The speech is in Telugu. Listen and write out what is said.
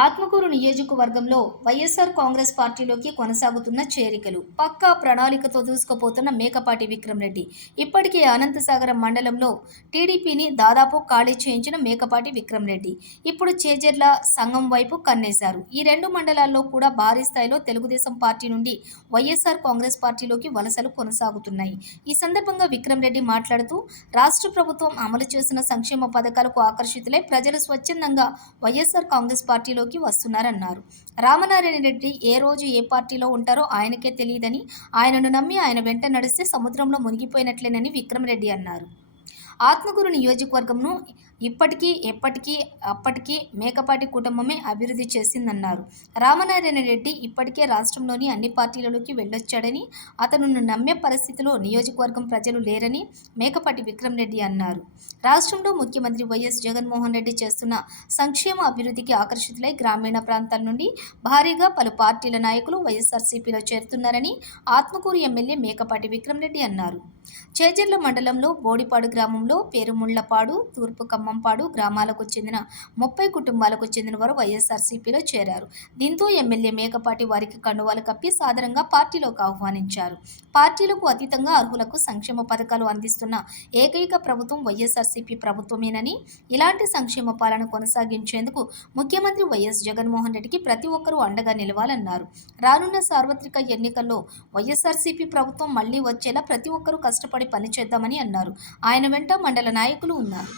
ఆత్మకూరు నియోజకవర్గంలో వైఎస్ఆర్ కాంగ్రెస్ పార్టీలోకి కొనసాగుతున్న చేరికలు పక్కా ప్రణాళికతో దూసుకుపోతున్న మేకపాటి విక్రమ్ రెడ్డి ఇప్పటికే అనంతసాగరం మండలంలో టీడీపీని దాదాపు ఖాళీ చేయించిన మేకపాటి విక్రమ్ రెడ్డి ఇప్పుడు చేజర్ల సంఘం వైపు కన్నేశారు. ఈ రెండు మండలాల్లో కూడా భారీ స్థాయిలో తెలుగుదేశం పార్టీ నుండి వైఎస్ఆర్ కాంగ్రెస్ పార్టీలోకి వలసలు కొనసాగుతున్నాయి. ఈ సందర్భంగా విక్రమ్ రెడ్డి మాట్లాడుతూ రాష్ట్ర ప్రభుత్వం అమలు చేసిన సంక్షేమ పథకాలకు ఆకర్షితులై ప్రజలు స్వచ్ఛందంగా వైఎస్ఆర్ కాంగ్రెస్ పార్టీలోకి వస్తున్నారన్నారు. రామనారాయణ రెడ్డి ఏ రోజు ఏ పార్టీలో ఉంటారో ఆయనకే తెలియదని, ఆయనను నమ్మి ఆయన వెంట నడిస్తే సముద్రంలో మునిగిపోయినట్లేనని విక్రమ్ రెడ్డి అన్నారు. ఆత్మకూరు నియోజకవర్గంను ఇప్పటికీ ఎప్పటికీ అప్పటికీ మేకపాటి కుటుంబమే అభివృద్ధి చేసిందన్నారు. రామనారాయణ రెడ్డి ఇప్పటికే రాష్ట్రంలోని అన్ని పార్టీలలోకి వెళ్ళొచ్చాడని, అతను నమ్మే పరిస్థితిలో నియోజకవర్గం ప్రజలు లేరని మేకపాటి విక్రమ్ రెడ్డి అన్నారు. రాష్ట్రంలో ముఖ్యమంత్రి వైఎస్ జగన్మోహన్ రెడ్డి చేస్తున్న సంక్షేమ అభివృద్ధికి ఆకర్షితులై గ్రామీణ ప్రాంతాల నుండి భారీగా పలు పార్టీల నాయకులు వైఎస్ఆర్సీపీలో చేరుతున్నారని ఆత్మకూరు ఎమ్మెల్యే మేకపాటి విక్రమ్ రెడ్డి అన్నారు. చేజర్ల మండలంలో బోడిపాడు గ్రామంలో పేరుముళ్లపాడు, తూర్పు ఖమ్మంపాడు గ్రామాలకు చెందిన 30 కుటుంబాలకు చెందిన వారు వైఎస్ఆర్సీపీలో చేరారు. దీంతో ఎమ్మెల్యే మేకపాటి వారికి కండువాలు కప్పి సాదరంగా పార్టీలోకి ఆహ్వానించారు. పార్టీలకు అతీతంగా అర్హులకు సంక్షేమ పథకాలు అందిస్తున్న ఏకైక ప్రభుత్వం వైఎస్ఆర్సీపీ ప్రభుత్వమేనని, ఇలాంటి సంక్షేమ పాలన కొనసాగించేందుకు ముఖ్యమంత్రి వైఎస్ జగన్మోహన్ రెడ్డికి ప్రతి ఒక్కరూ అండగా నిలవాలన్నారు. రానున్న సార్వత్రిక ఎన్నికల్లో వైఎస్ఆర్సీపీ ప్రభుత్వం మళ్లీ వచ్చేలా ప్రతి ఒక్కరూ కష్టపడి పనిచేద్దామని అన్నారు. ఆయన వెంట మండల నాయకులు ఉన్నారు.